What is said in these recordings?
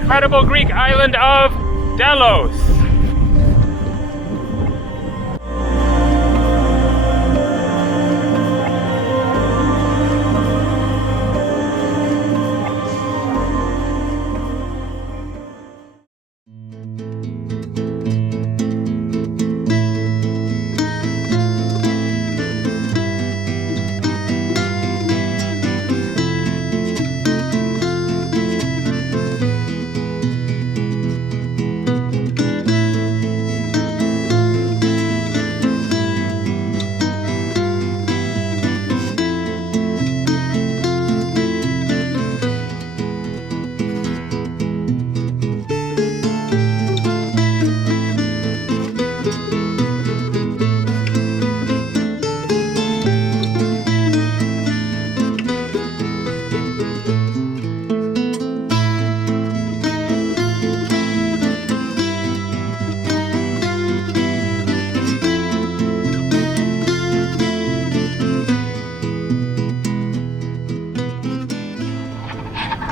incredible Greek island of Delos.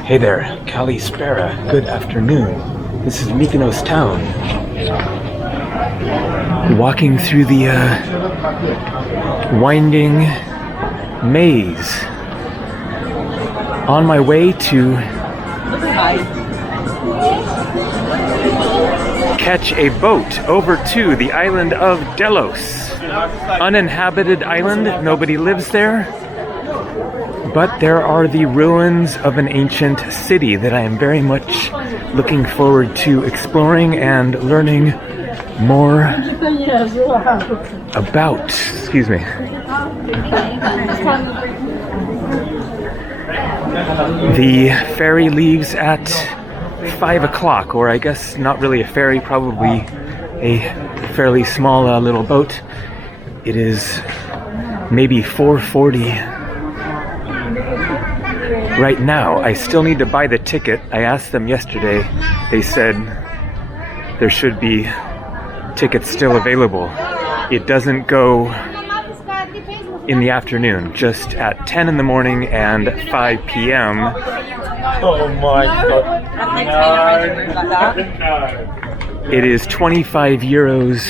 Hey there, Kalispera. Good afternoon. This is Mykonos town. Walking through the winding maze. On my way to catch a boat over to the island of Delos. Uninhabited island, nobody lives there. But there are the ruins of an ancient city that I am very much looking forward to exploring and learning more about. Excuse me. The ferry leaves at 5 o'clock, or I guess not really a ferry, probably a fairly small little boat. It is maybe 4:40 right now. I still need to buy the ticket. I asked them yesterday. They said there should be tickets still available. It doesn't go in the afternoon, just at 10 in the morning and 5 p.m. Oh my God. It is 25 euros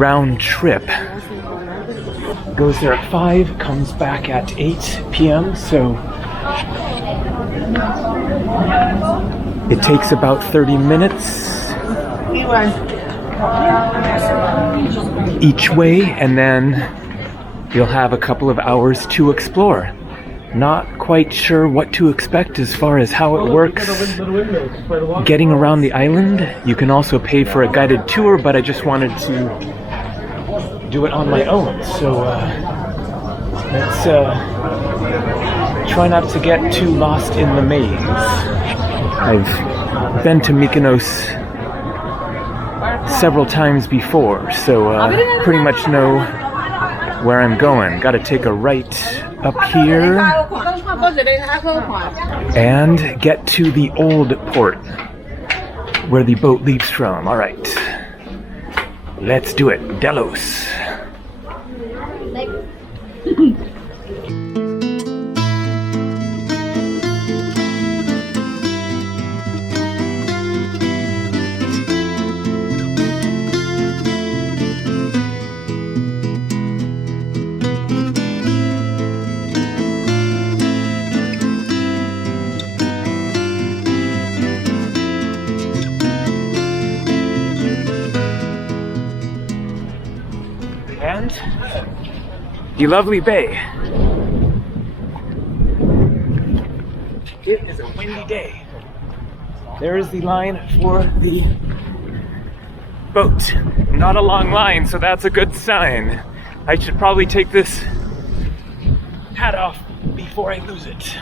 round trip. Goes there at 5, comes back at 8 p.m. So it takes about 30 minutes each way, and then you'll have a couple of hours to explore. Not quite sure what to expect as far as how it works getting around the island. You can also pay for a guided tour, but I just wanted to do it on my own, so let's try not to get too lost in the maze. I've been to Mykonos several times before, so pretty much know where I'm going. Gotta take a right up here and get to the old port where the boat leaves from. Alright, let's do it. Delos. And the lovely bay. It is a windy day. There is the line for the boat. Not a long line, so that's a good sign. I should probably take this hat off before I lose it.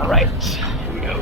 All right, here we go.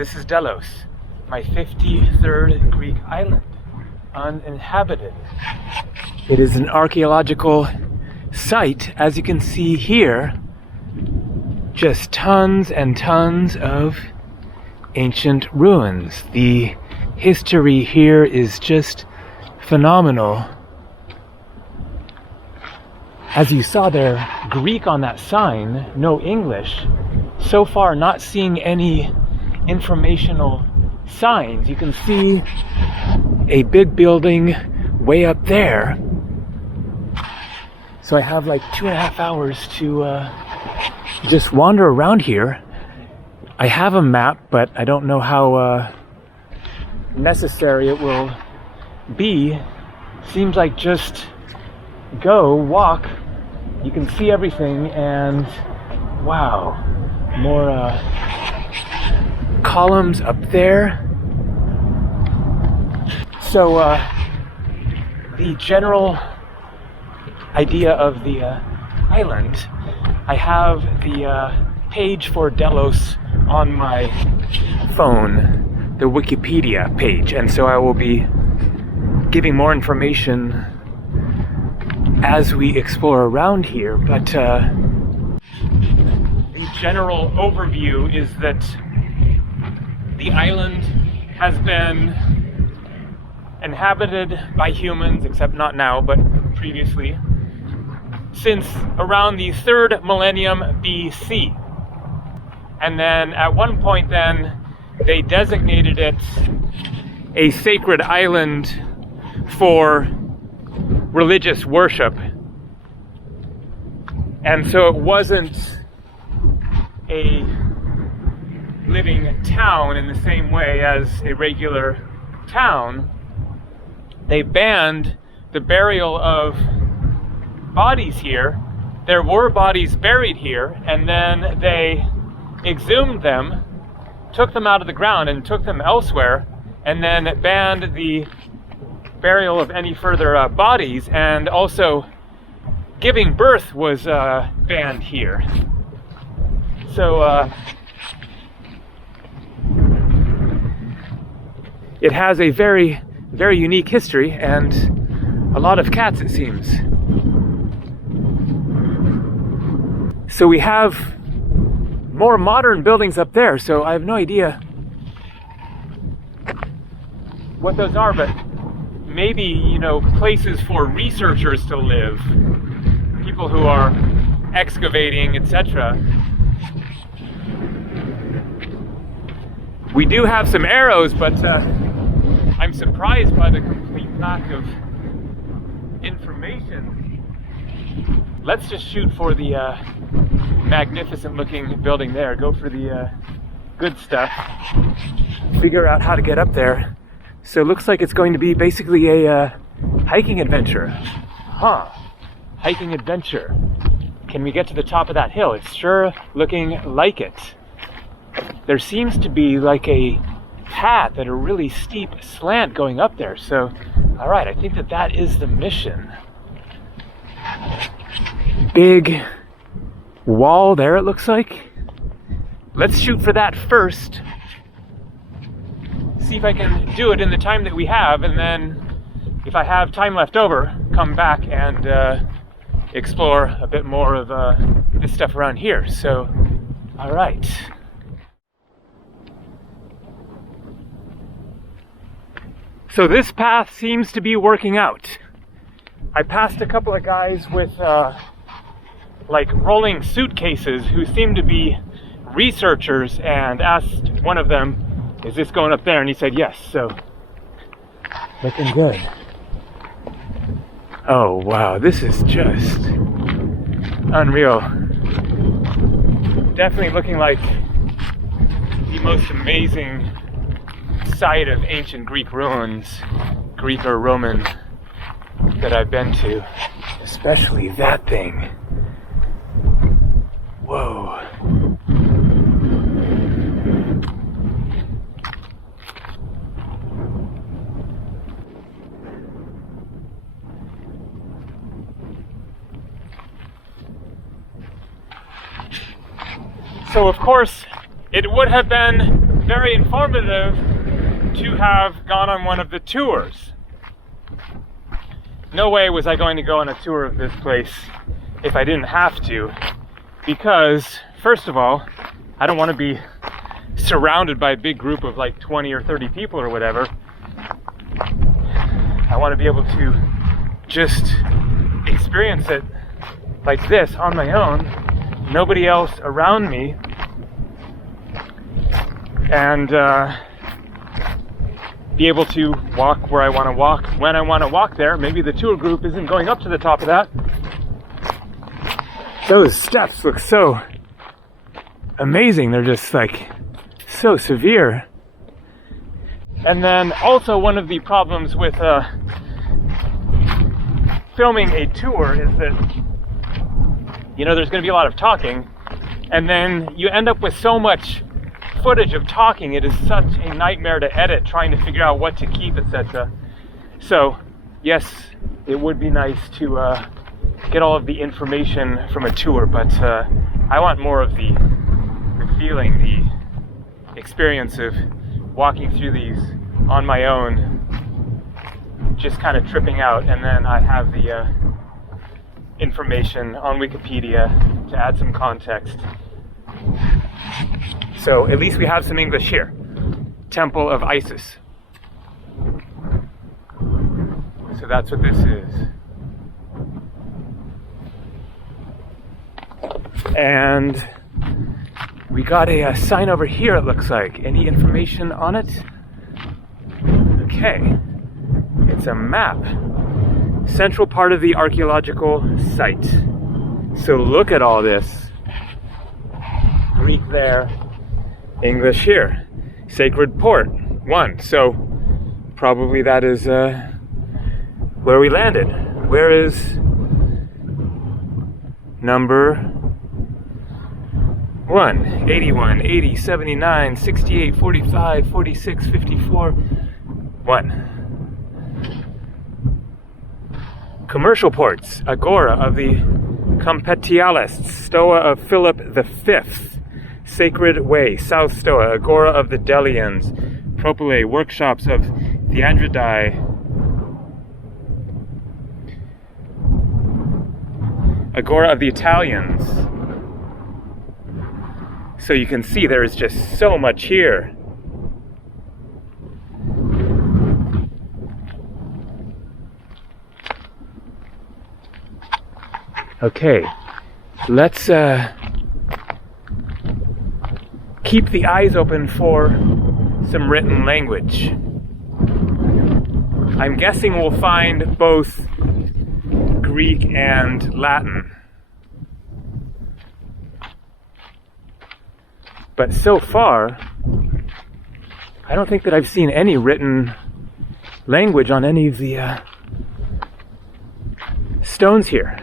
this is Delos, my 53rd Greek island, uninhabited. It is an archaeological site, as you can see here. Just tons and tons of ancient ruins. The history here is just phenomenal. As you saw there, Greek on that sign, no English. So far, not seeing any informational signs. You can see a big building way up there. So I have like 2.5 hours to just wander around here. I have a map, but I don't know how necessary it will be. Seems like just go, walk, you can see everything, and wow, more columns up there. So the general idea of the island, I have the page for Delos on my phone, the Wikipedia page, and so I will be giving more information as we explore around here. But the general overview is that the island has been inhabited by humans, except not now, but previously, since around the 3rd millennium BC. And then at one point then, they designated it a sacred island for religious worship. And so it wasn't a living town in the same way as a regular town. They banned the burial of bodies here. There were bodies buried here, and then they exhumed them, took them out of the ground and took them elsewhere, and then banned the burial of any further bodies, and also giving birth was banned here. So it has a very, very unique history and a lot of cats, it seems. So we have more modern buildings up there, so I have no idea what those are, but maybe, you know, places for researchers to live, people who are excavating, etc. We do have some arrows, but I'm surprised by the complete lack of information. Let's just shoot for the magnificent looking building there. Go for the good stuff. Figure out how to get up there. So it looks like it's going to be basically a hiking adventure. Huh. Hiking adventure. Can we get to the top of that hill? It's sure looking like it. There seems to be like a path at a really steep slant going up there. So, all right, I think that is the mission. Big wall there, it looks like. Let's shoot for that first. See if I can do it in the time that we have, and then if I have time left over, come back and explore a bit more of this stuff around here. So, all right. So this path seems to be working out. I passed a couple of guys with like rolling suitcases who seemed to be researchers, and asked one of them, "Is this going up there?" And he said yes, so looking good. Oh wow, this is just unreal. Definitely looking like the most amazing site of ancient Greek ruins, Greek or Roman, that I've been to. Especially that thing. Whoa. So of course, it would have been very informative to have gone on one of the tours. No way was I going to go on a tour of this place if I didn't have to, because first of all, I don't want to be surrounded by a big group of like 20 or 30 people or whatever. I want to be able to just experience it like this on my own, nobody else around me, and be able to walk where I want to walk when I want to walk there. Maybe the tour group isn't going up to the top of that. Those steps look so amazing. They're just like so severe. And then also one of the problems with filming a tour is that, you know, there's going to be a lot of talking, and then you end up with so much footage of talking. It is such a nightmare to edit, trying to figure out what to keep, etc. So yes, it would be nice to get all of the information from a tour, but I want more of the feeling, the experience of walking through these on my own, just kind of tripping out, and then I have the information on Wikipedia to add some context. So at least we have some English here. Temple of Isis. So that's what this is. And we got a sign over here, it looks like. Any information on it? Okay. It's a map. Central part of the archaeological site. So look at all this. Greek there, English here. Sacred Port 1. So probably that is where we landed. Where is number 1? 81, 80, 79, 68, 45, 46, 54, 1. Commercial ports, Agora of the Competialists, Stoa of Philip V, Sacred Way, South Stoa, Agora of the Delians, Propylae, workshops of the Andridae, Agora of the Italians. So you can see there is just so much here. Okay, let's keep the eyes open for some written language. I'm guessing we'll find both Greek and Latin. But so far, I don't think that I've seen any written language on any of the stones here.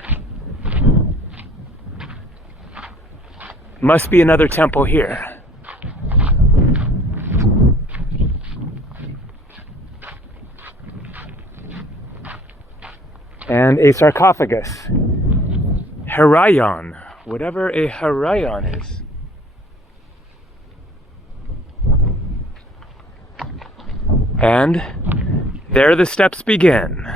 Must be another temple here. And a sarcophagus. Heraion, whatever a heraion is. And there the steps begin.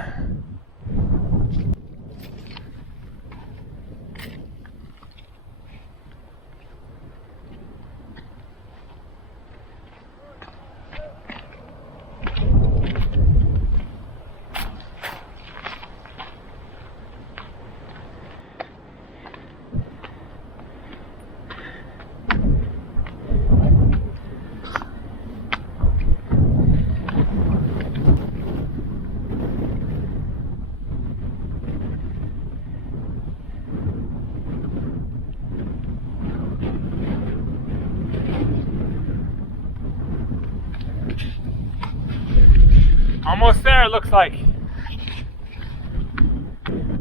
Almost there, it looks like.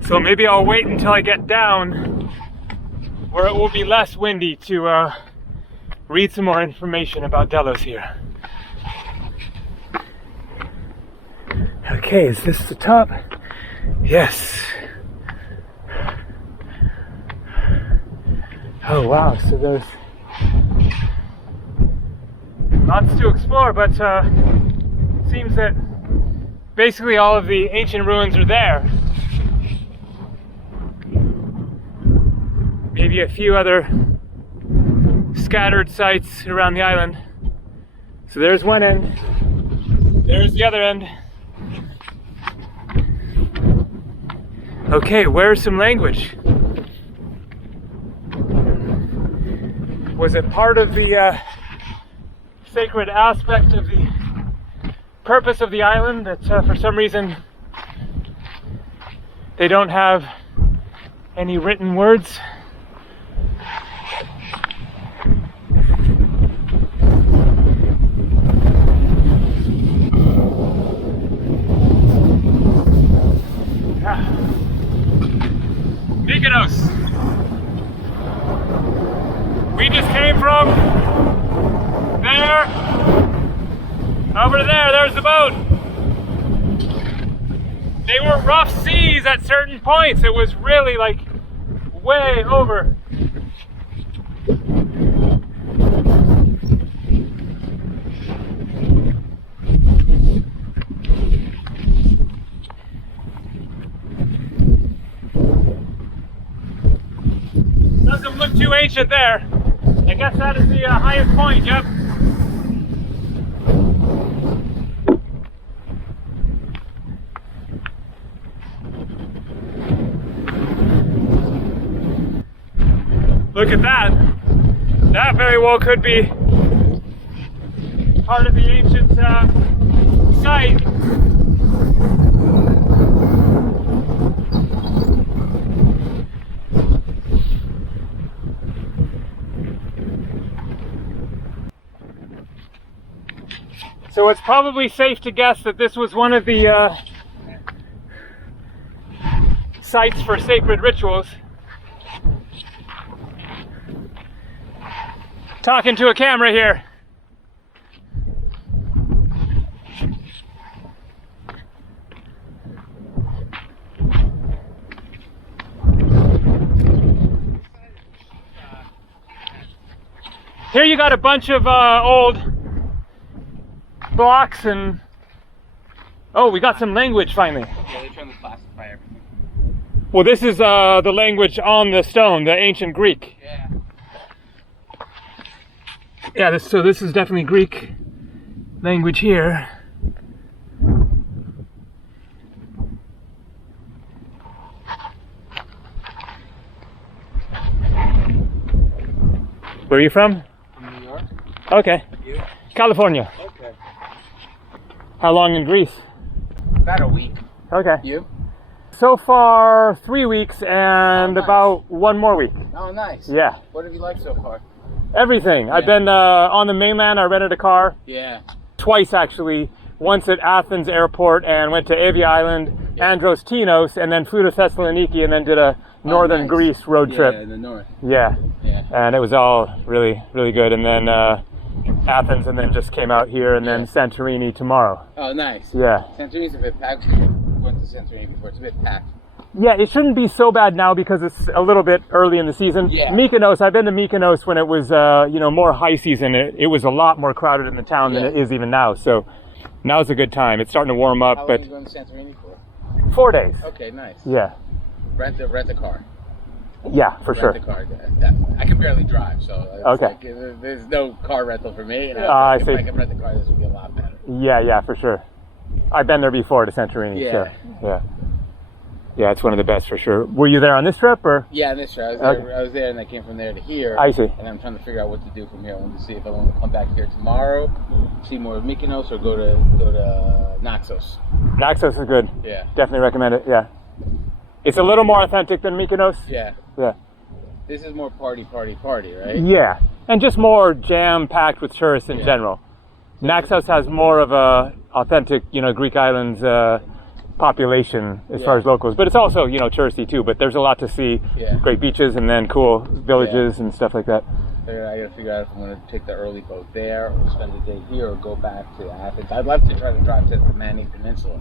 So maybe I'll wait until I get down where it will be less windy to read some more information about Delos here. Okay, is this the top? Yes. Oh wow, so those Lots to explore, but seems that basically all of the ancient ruins are there. Maybe a few other scattered sites around the island. So there's one end, there's the other end. Okay, where's some language? Was it part of the sacred aspect of the purpose of the island that for some reason they don't have any written words? Mykonos. We just came from there, over to there, there's the boat. They were rough seas at certain points. It was really like way over. Doesn't look too ancient there. I guess that is the highest point, yep. Look at that. That very well could be part of the ancient site. So it's probably safe to guess that this was one of the sites for sacred rituals. Talking to a camera here. Here you got a bunch of old blocks and oh, we got some language finally. Yeah, they're trying to classify everything. Well, this is the language on the stone, the ancient Greek. Yeah. Yeah, so this is definitely Greek language here. Where are you from? From New York. Okay. You? California. Okay. How long in Greece? About a week. Okay. You? So far, 3 weeks and nice. about 1 more week. Oh, nice. Yeah. What have you liked so far? Everything. Yeah. I've been on the mainland. I rented a car. Yeah. Twice actually. Once at Athens airport and went to Evia Island, Yeah. Andros Tinos, and then flew to Thessaloniki and then did a northern nice. Greece road trip. Yeah, in the north. Yeah. Yeah. And it was all really, really good. And then Athens, and then just came out here, and then Santorini tomorrow. Oh, nice. Yeah. Santorini's a bit packed. Went to Santorini before. It's a bit packed. Yeah, it shouldn't be so bad now because it's a little bit early in the season. Yeah. Mykonos, I've been to Mykonos when it was, more high season. It was a lot more crowded in the town than it is even now. So now's a good time. It's starting to warm up. How long But are you going to Santorini for? 4 days. Okay, nice. Yeah. Rent a car. Yeah, for sure. Rent a car, definitely. I can barely drive, so it's Okay. like, there's no car rental for me. And I if see. I can rent a car, this would be a lot better. Yeah, for sure. I've been there before to Santorini. Yeah. So, yeah. Yeah, it's one of the best for sure. Were you there on this trip or? Yeah, this trip. I was there and I came from there to here. I see. And I'm trying to figure out what to do from here. I want to see if I want to come back here tomorrow, see more of Mykonos, or go to Naxos. Naxos is good. Yeah. Definitely recommend it, yeah. It's a little more authentic than Mykonos. Yeah. Yeah. This is more party, right? Yeah. And just more jam-packed with tourists in general. Naxos has more of a authentic, Greek islands population as far as locals, but it's also, touristy too, but there's a lot to see. Yeah. Great beaches and then cool villages and stuff like that. I gotta figure out if I'm gonna take the early boat there, or spend the day here, or go back to Athens. I'd love to try to drive to the Manning Peninsula.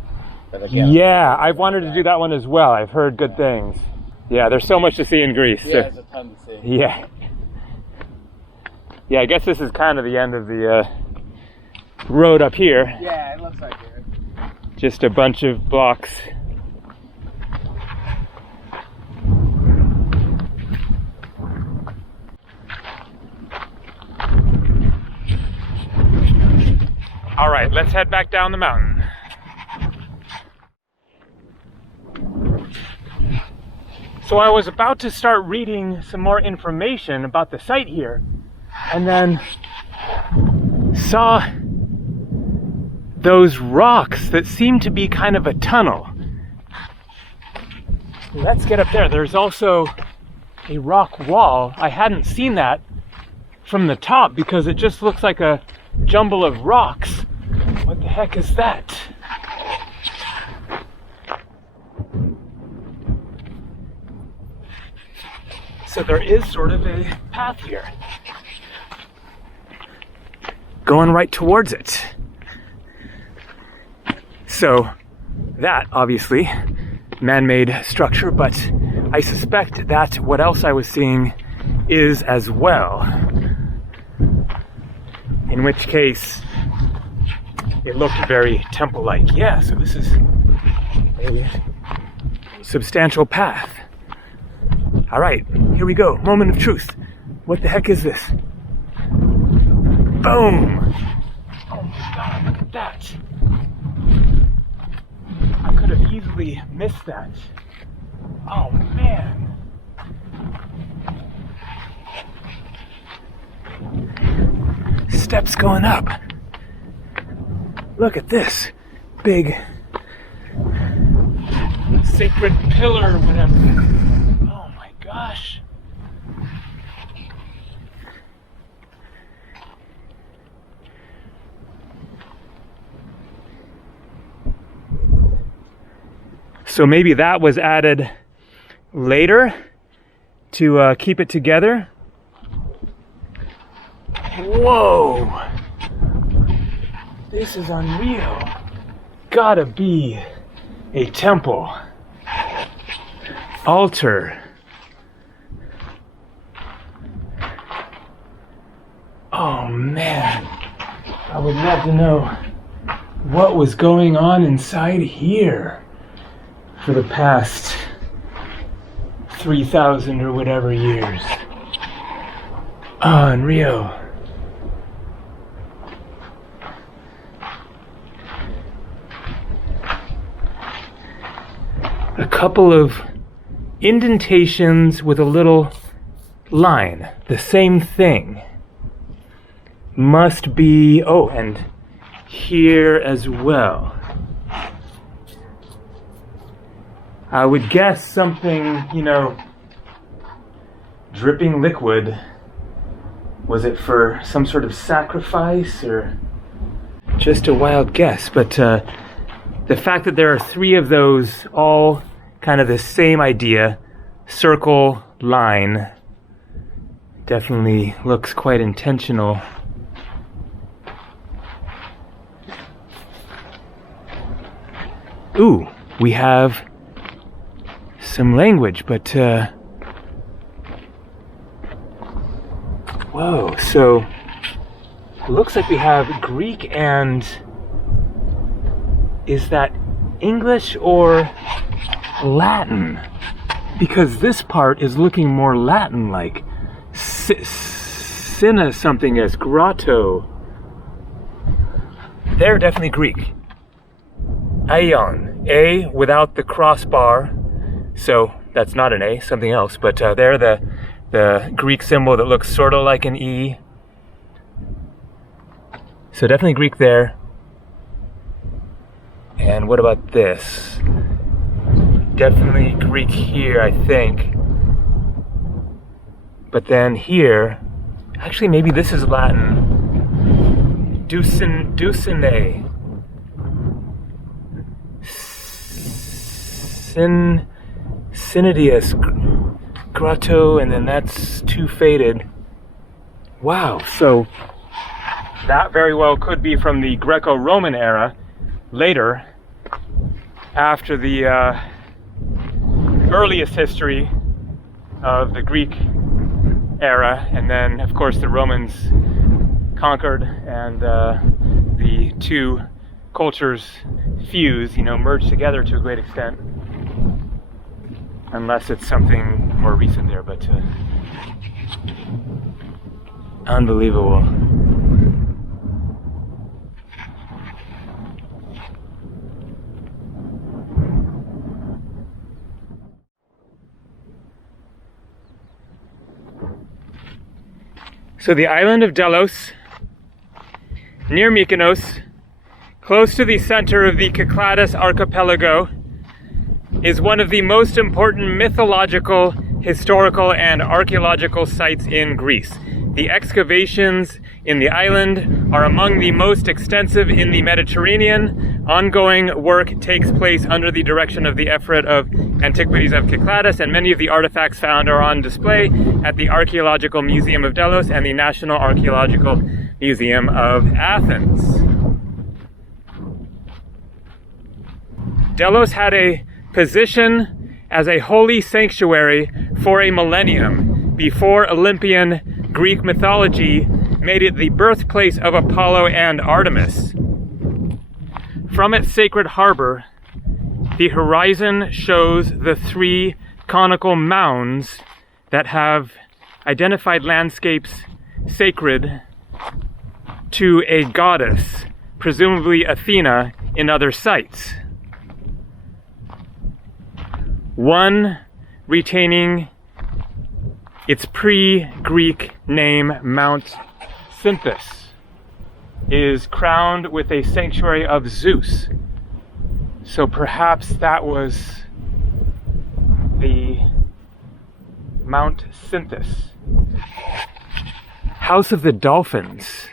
But again, Yeah, I've wanted to do that one as well. I've heard good things. Yeah, there's so much to see in Greece. Yeah, there's a ton to see. Yeah. Yeah, I guess this is kind of the end of the road up here. Yeah, it looks like it. Just a bunch of blocks. All right, let's head back down the mountain. So I was about to start reading some more information about the site here, and then saw those rocks that seem to be kind of a tunnel. Let's get up there. There's also a rock wall. I hadn't seen that from the top because it just looks like a jumble of rocks. What the heck is that? So there is sort of a path here, going right towards it. So that, obviously, man-made structure, but I suspect that what else I was seeing is as well. In which case, it looked very temple-like. Yeah, so this is a substantial path. All right, here we go. Moment of truth. What the heck is this? Boom! Oh my God, look at that. I could have easily missed that. Oh man. Steps going up. Look at this. Big sacred pillar or whatever. Gosh. So maybe that was added later to keep it together. Whoa! This is unreal. Gotta be a temple. Altar. Oh man, I would love to know what was going on inside here for the past 3,000 or whatever years. Oh, unreal. A couple of indentations with a little line, the same thing. Must be, oh, and here as well. I would guess something, you know, dripping liquid. Was it for some sort of sacrifice or just a wild guess? But the fact that there are three of those, all kind of the same idea, circle, line, definitely looks quite intentional. Ooh, we have some language, but whoa, so it looks like we have Greek and is that English or Latin? Because this part is looking more Latin-like. Cinna something as grotto. They're definitely Greek. Aion, A without the crossbar, so that's not an A, something else, but they're the Greek symbol that looks sort of like an E. So definitely Greek there. And what about this? Definitely Greek here, I think. But then here, actually maybe this is Latin. Ducine. Synidius grotto, and then that's too faded. Wow, so that very well could be from the Greco-Roman era, later, after the earliest history of the Greek era, and then of course the Romans conquered and the two cultures fuse, you know, merge together to a great extent. Unless it's something more recent there, but unbelievable. So the island of Delos, near Mykonos, close to the center of the Cyclades archipelago, is one of the most important mythological, historical, and archaeological sites in Greece. The excavations in the island are among the most extensive in the Mediterranean. Ongoing work takes place under the direction of the Ephorate of Antiquities of Cyclades, and many of the artifacts found are on display at the Archaeological Museum of Delos and the National Archaeological Museum of Athens. Delos had a position as a holy sanctuary for a millennium before Olympian Greek mythology made it the birthplace of Apollo and Artemis. From its sacred harbor, the horizon shows the three conical mounds that have identified landscapes sacred to a goddess, presumably Athena, in other sites. One retaining its pre-Greek name, Mount Cynthus, is crowned with a sanctuary of Zeus. So perhaps that was the Mount Cynthus. House of the Dolphins.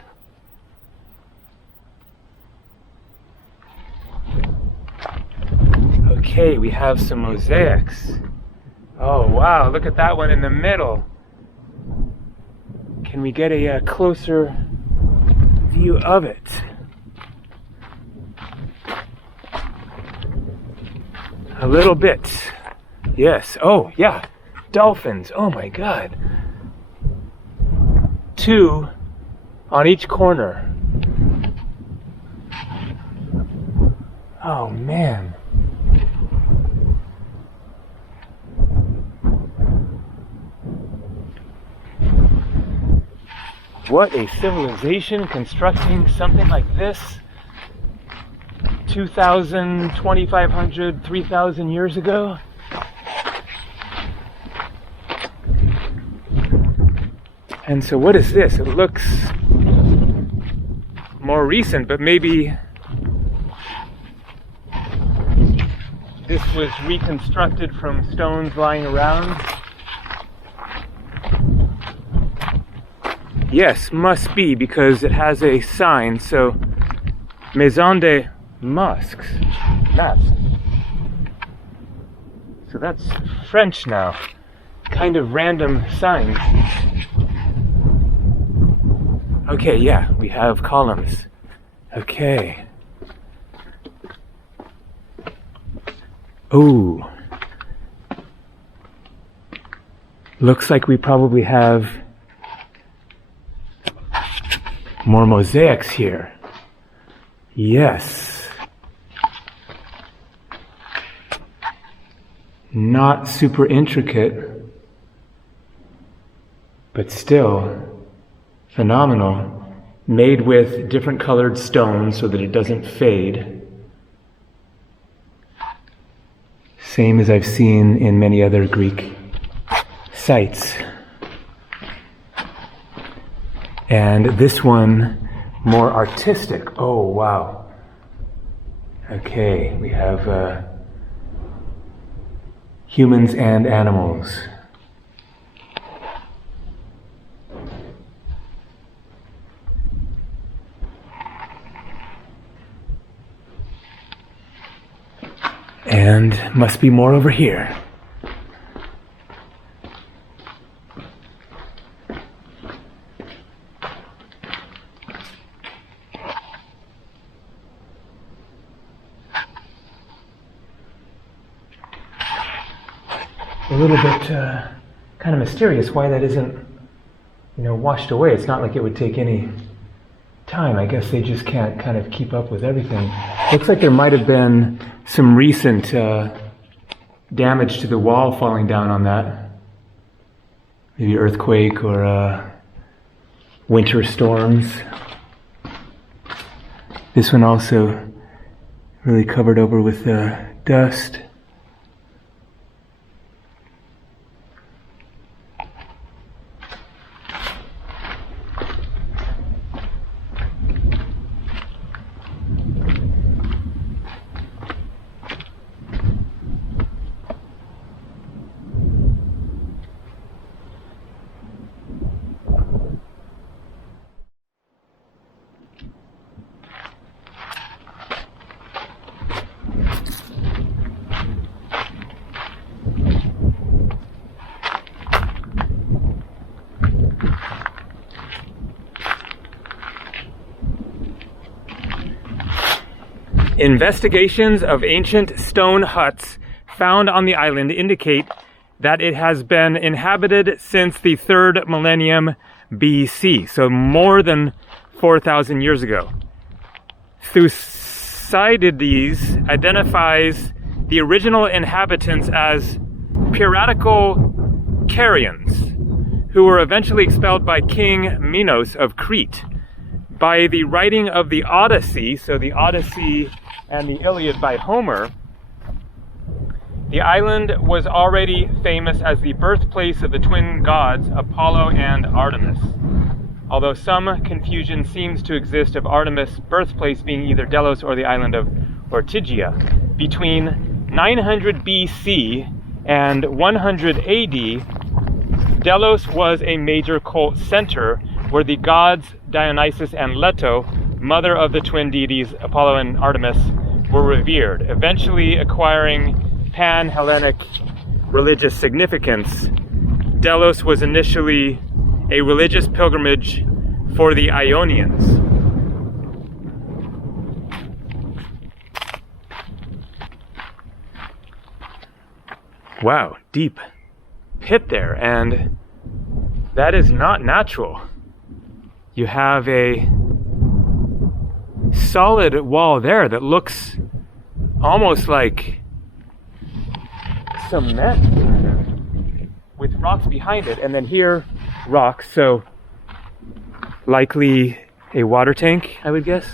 Okay, we have some mosaics. Oh wow, look at that one in the middle. Can we get a closer view of it? A little bit. Yes. Oh yeah, dolphins. Oh my god. Two on each corner. Oh man. What a civilization constructing something like this 2,000, 2,500, 3,000 years ago. And so what is this? It looks more recent, but maybe this was reconstructed from stones lying around. Yes, must be, because it has a sign, so Maison de Masques. So that's French now. Kind of random signs. Okay, yeah, we have columns. Okay. Ooh. Looks like we probably have more mosaics here. Yes. Not super intricate, but still phenomenal. Made with different colored stones so that it doesn't fade. Same as I've seen in many other Greek sites. And this one, more artistic. Oh, wow. Okay, we have humans and animals. And must be more over here. A little bit kind of mysterious why that isn't, washed away. It's not like it would take any time. I guess they just can't kind of keep up with everything. Looks like there might have been some recent damage to the wall falling down on that. Maybe earthquake or winter storms. This one also really covered over with dust. Investigations of ancient stone huts found on the island indicate that it has been inhabited since the 3rd millennium BC, so more than 4,000 years ago. Thucydides identifies the original inhabitants as piratical Carians, who were eventually expelled by King Minos of Crete. By the writing of the Odyssey, so the Odyssey and the Iliad by Homer, the island was already famous as the birthplace of the twin gods Apollo and Artemis. Although some confusion seems to exist of Artemis' birthplace being either Delos or the island of Ortygia. Between 900 BC and 100 AD, Delos was a major cult center where the gods Dionysus and Leto, mother of the twin deities Apollo and Artemis, were revered, eventually acquiring pan-Hellenic religious significance. Delos was initially a religious pilgrimage for the Ionians. Wow, deep pit there, and that is not natural. You have a solid wall there that looks almost like cement with rocks behind it, and then here rocks, so likely a water tank, I would guess.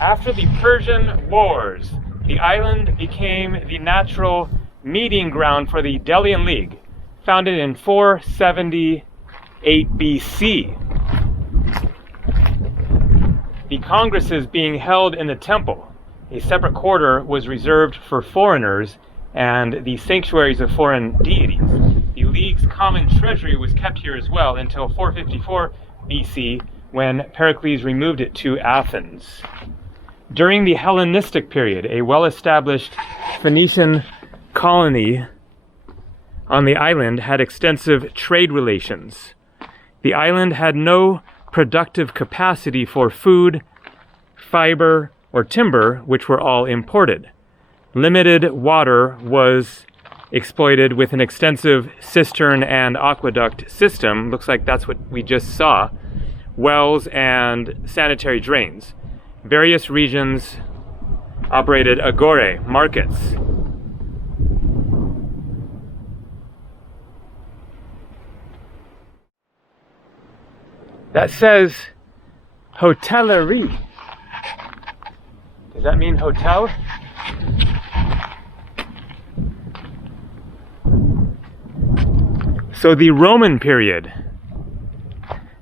After the Persian Wars, the island became the natural meeting ground for the Delian League, founded in 478 BC. The congresses being held in the temple. A separate quarter was reserved for foreigners and the sanctuaries of foreign deities. The League's common treasury was kept here as well until 454 BC, when Pericles removed it to Athens. During the Hellenistic period, a well-established Phoenician colony on the island had extensive trade relations. The island had no productive capacity for food, fiber, or timber, which were all imported. Limited water was exploited with an extensive cistern and aqueduct system. Looks like that's what we just saw. Wells and sanitary drains. Various regions operated agore, markets. That says hotellerie. Does that mean hotel? So the Roman period.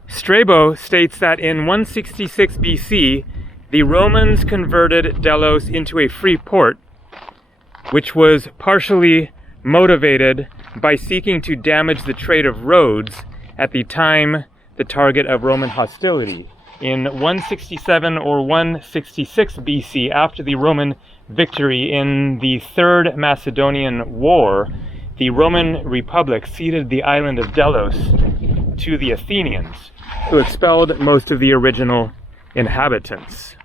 Strabo states that in 166 BC, the Romans converted Delos into a free port, which was partially motivated by seeking to damage the trade of Rhodes, at the time the target of Roman hostility. In 167 or 166 BC, after the Roman victory in the Third Macedonian War, the Roman Republic ceded the island of Delos to the Athenians, who expelled most of the original inhabitants.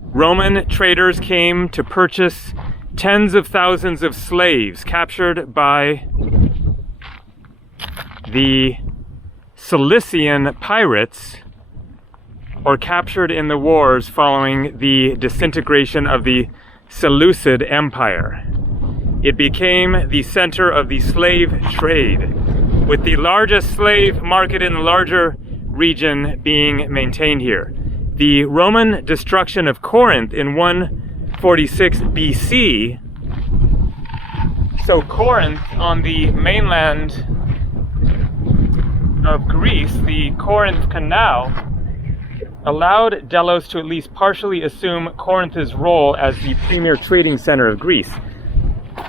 Roman traders came to purchase tens of thousands of slaves captured by the Cilician pirates, or captured in the wars following the disintegration of the Seleucid Empire. It became the center of the slave trade, with the largest slave market in the larger region being maintained here. The Roman destruction of Corinth in 146 BC, so Corinth on the mainland of Greece, the Corinth Canal, allowed Delos to at least partially assume Corinth's role as the premier trading center of Greece.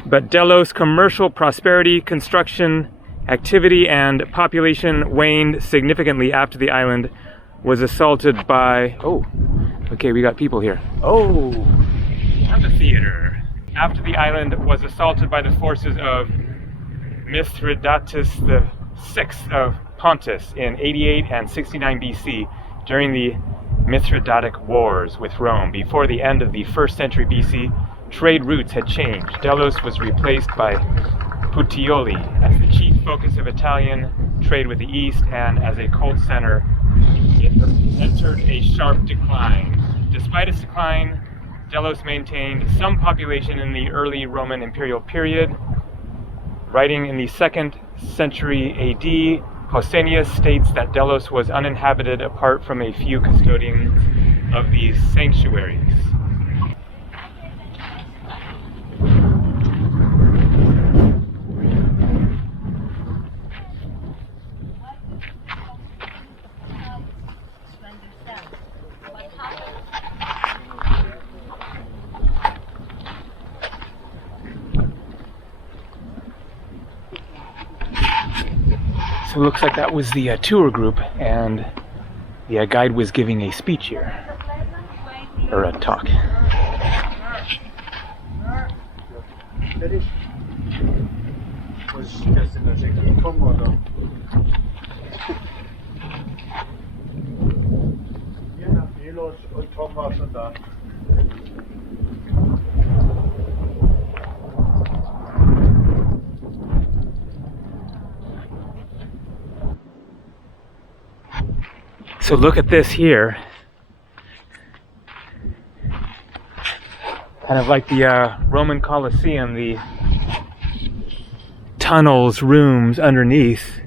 But Delos' commercial prosperity, construction activity, and population waned significantly after the island was assaulted by... Oh, okay, we got people here. Oh, amphitheater. After the island was assaulted by the forces of Mithridates VI of Pontus in 88 and 69 BC during the Mithridatic Wars with Rome. Before the end of the 1st century BC, trade routes had changed. Delos was replaced by Puteoli as the chief focus of Italian trade with the East, and as a cold center, it entered a sharp decline. Despite its decline, Delos maintained some population in the early Roman imperial period. Writing in the 2nd century AD, Pausanias states that Delos was uninhabited apart from a few custodians of these sanctuaries. So it looks like that was the tour group, and the guide was giving a speech here, or a talk. So look at this here. Kind of like the Roman Colosseum, the tunnels, rooms underneath.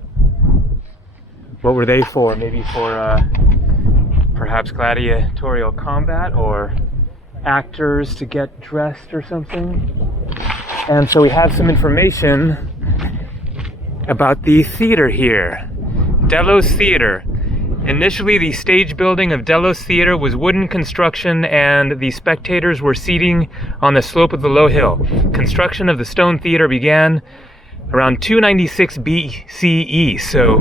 What were they for? Maybe for perhaps gladiatorial combat, or actors to get dressed or something. And so we have some information about the theater here. Delos Theater. Initially, the stage building of Delos Theater was wooden construction, and the spectators were seating on the slope of the low hill. Construction of the stone theater began around 296 BCE, so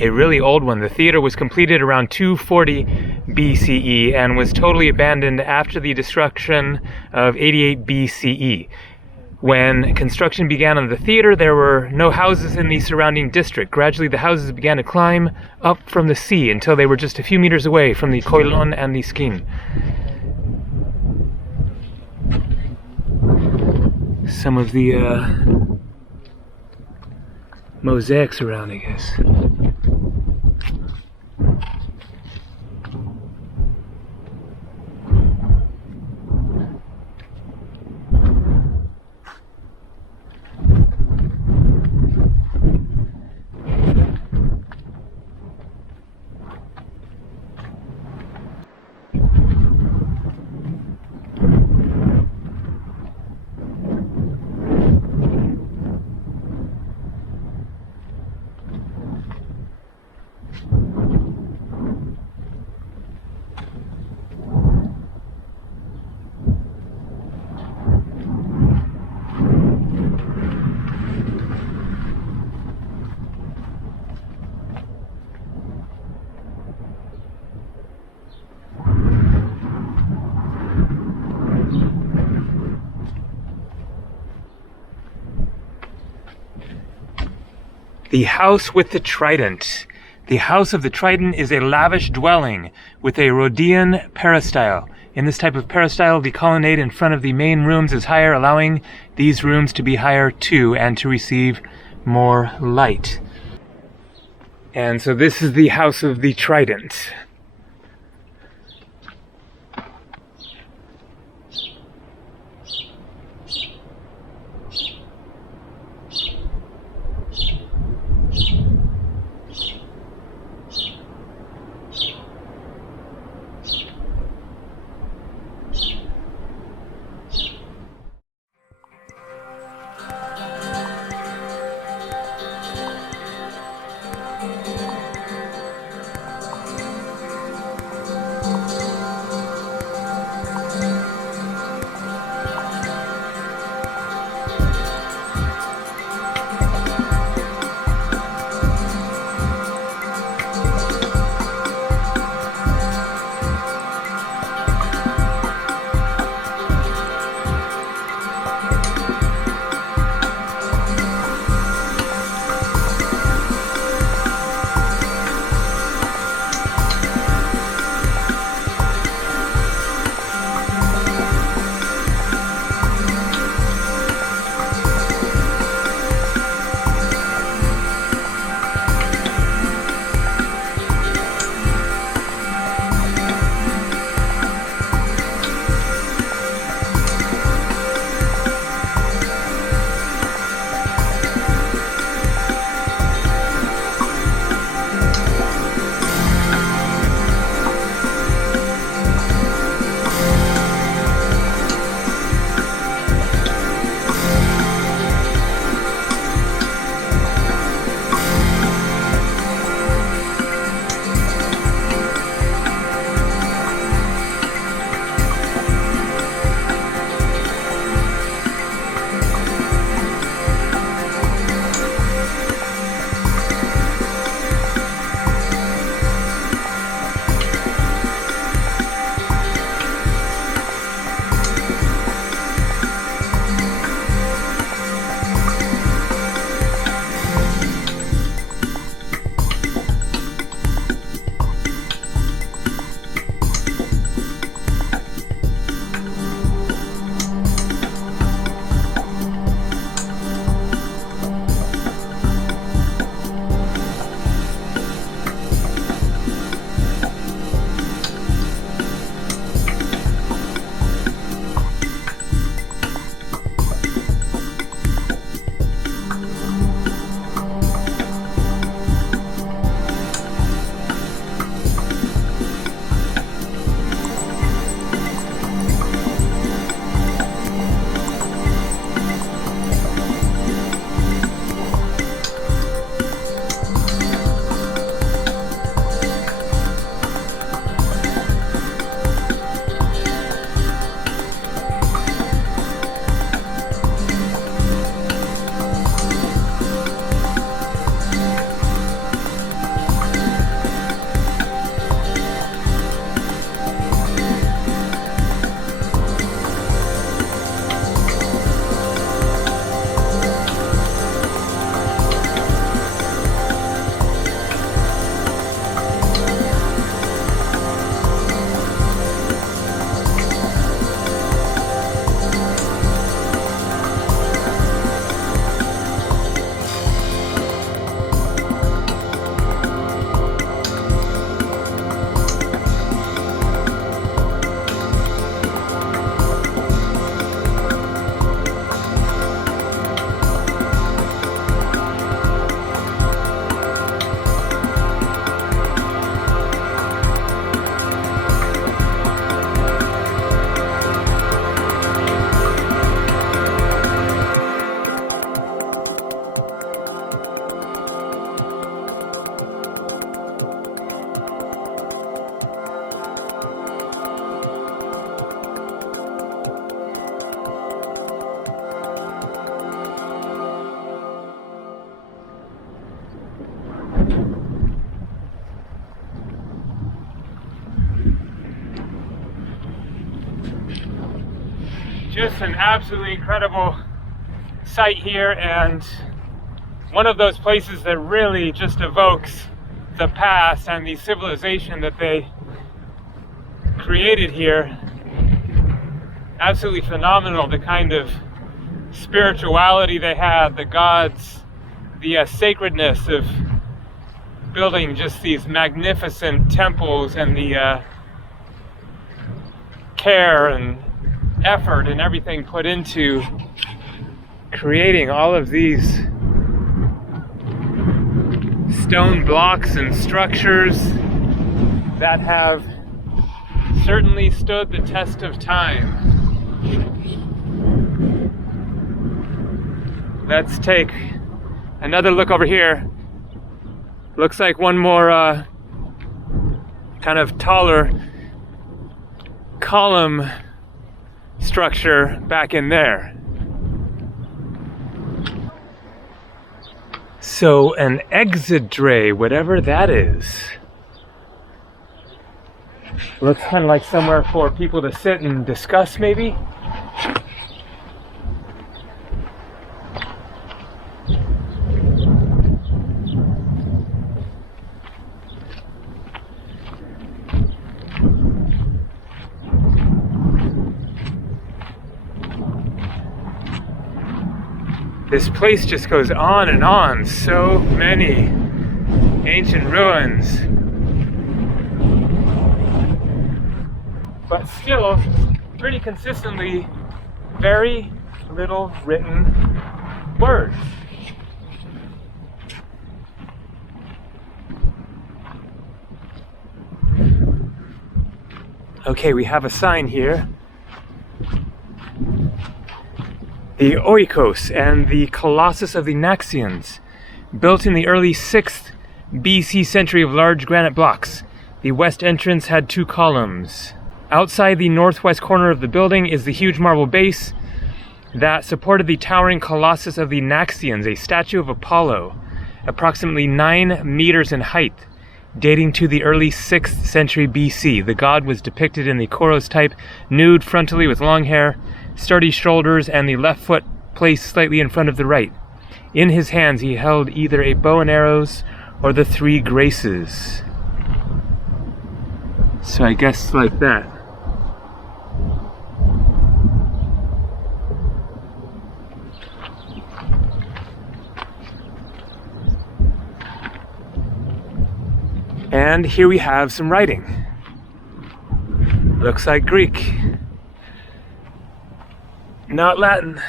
a really old one. The theater was completed around 240 BCE and was totally abandoned after the destruction of 88 BCE. When construction began on the theater, there were no houses in the surrounding district. Gradually, the houses began to climb up from the sea until they were just a few meters away from the Koilon and the Skin. Some of the mosaics around, I guess. The house with the trident. The House of the Triton is a lavish dwelling with a Rhodian peristyle. In this type of peristyle, the colonnade in front of the main rooms is higher, allowing these rooms to be higher too and to receive more light. And so this is the House of the Trident. Just an absolutely incredible sight here, and one of those places that really just evokes the past and the civilization that they created here. Absolutely phenomenal, the kind of spirituality they had, the gods, the sacredness of building just these magnificent temples, and the care and effort and everything put into creating all of these stone blocks and structures that have certainly stood the test of time. Let's take another look over here. Looks like one more kind of taller column structure back in there. So an exedre, whatever that is. Looks kind of like somewhere for people to sit and discuss, maybe. This place just goes on and on. So many ancient ruins. But still, pretty consistently, very little written words. Okay, we have a sign here. The Oikos and the Colossus of the Naxians, built in the early 6th BC century of large granite blocks. The west entrance had 2 columns. Outside the northwest corner of the building is the huge marble base that supported the towering Colossus of the Naxians, a statue of Apollo, approximately 9 meters in height, dating to the early 6th century BC. The god was depicted in the Koros type, nude frontally with long hair, sturdy shoulders, and the left foot placed slightly in front of the right. In his hands he held either a bow and arrows or the 3 graces. So I guess like that. And here we have some writing. Looks like Greek. Not Latin.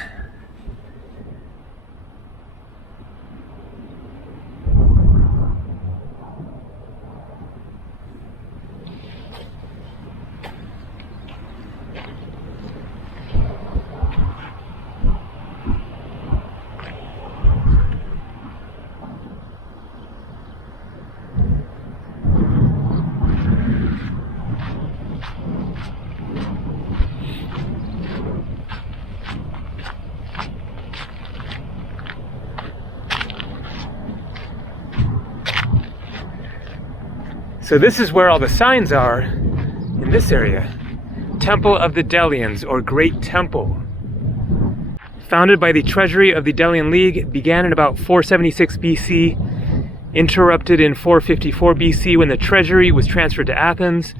So this is where all the signs are in this area. Temple of the Delians, or Great Temple. Founded by the treasury of the Delian League, began in about 476 BC, interrupted in 454 BC when the treasury was transferred to Athens.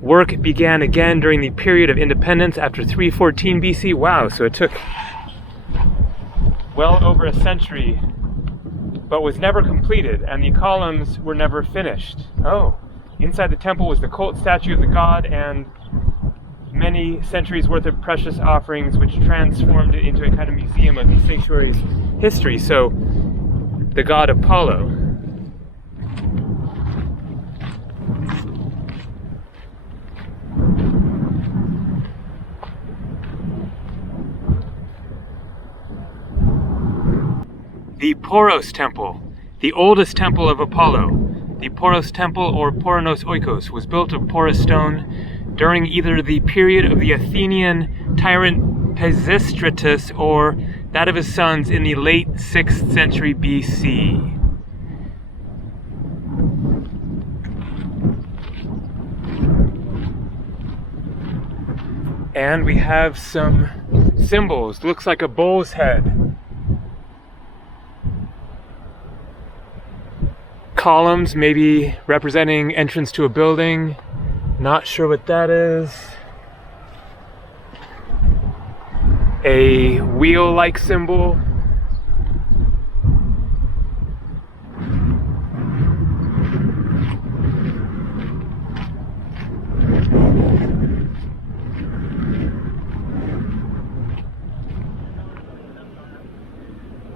Work began again during the period of independence after 314 BC. Wow, so it took well over a century, but was never completed, and the columns were never finished. Oh. Inside the temple was the cult statue of the god and many centuries worth of precious offerings, which transformed it into a kind of museum of the sanctuary's history. So, the god Apollo. The Poros Temple, the oldest temple of Apollo. The Poros Temple, or Poronos Oikos, was built of porous stone during either the period of the Athenian tyrant Pisistratus or that of his sons in the late 6th century BC. And we have some symbols. Looks like a bull's head. columns, maybe representing entrance to a building. Not sure what that is. A wheel-like symbol.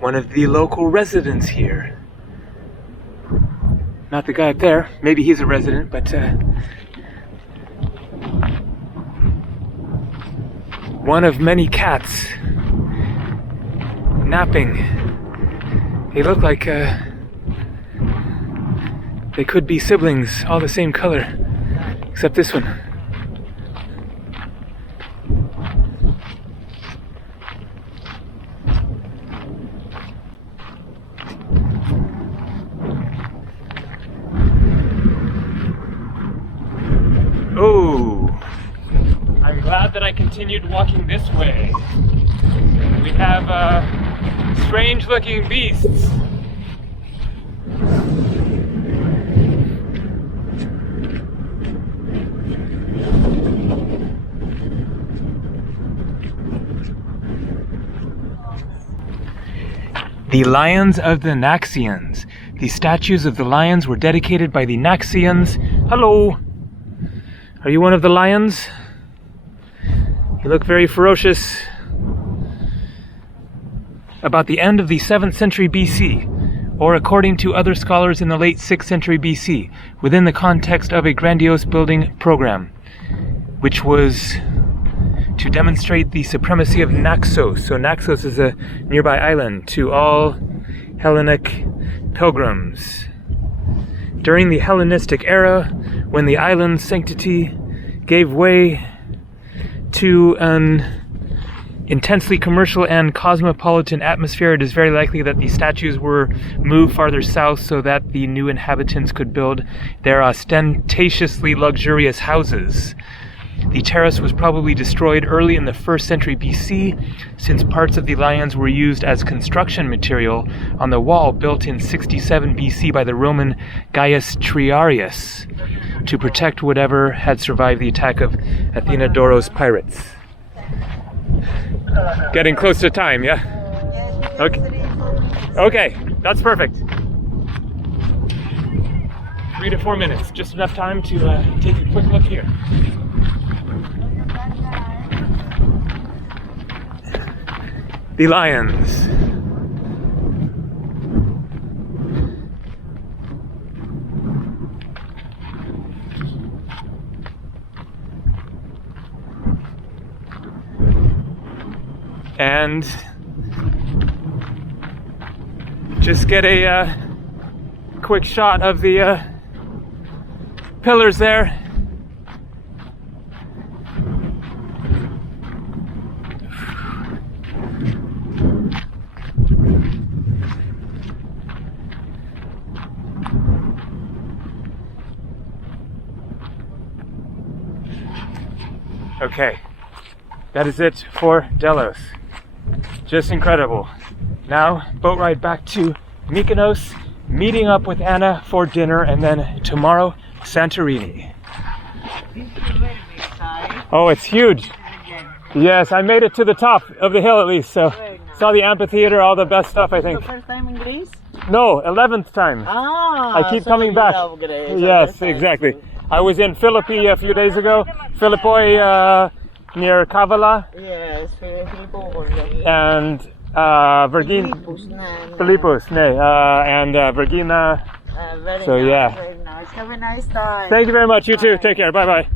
One of the local residents here. Not the guy up there. Maybe he's a resident, but one of many cats napping. They look like they could be siblings, all the same color, except this one. Oh, I'm glad that I continued walking this way. We have strange looking beasts. The Lions of the Naxians. The statues of the lions were dedicated by the Naxians. Hello! Are you one of the lions? You look very ferocious. About the end of the 7th century BC, or according to other scholars in the late 6th century BC, within the context of a grandiose building program, which was to demonstrate the supremacy of Naxos. So Naxos is a nearby island to all Hellenic pilgrims. During the Hellenistic era, when the island's sanctity gave way to an intensely commercial and cosmopolitan atmosphere, it is very likely that the statues were moved farther south so that the new inhabitants could build their ostentatiously luxurious houses. The terrace was probably destroyed early in the 1st century BC, since parts of the lions were used as construction material on the wall built in 67 BC by the Roman Gaius Triarius to protect whatever had survived the attack of Athenodorus' pirates. Getting close to time, yeah? Okay. Okay, that's perfect. 3 to 4 minutes, just enough time to take a quick look here. The lions. And just get a quick shot of the pillars there. Okay, that is it for Delos. Just incredible. Now, boat ride back to Mykonos, meeting up with Anna for dinner, and then tomorrow, Santorini. Oh, it's huge. Yes, I made it to the top of the hill at least, so saw the amphitheater, all the best stuff, I think. Your first time in Greece? No, 11th time. Ah, I keep so coming you back. love Greece. Yes, exactly. I was in Philippi a few days ago. Philippoi near Kavala. Yes, Filippo. And Philippus, and Vergina. Very So, nice, yeah. very nice. Have a nice time. Thank you very much. You too. Bye. Take care. Bye bye.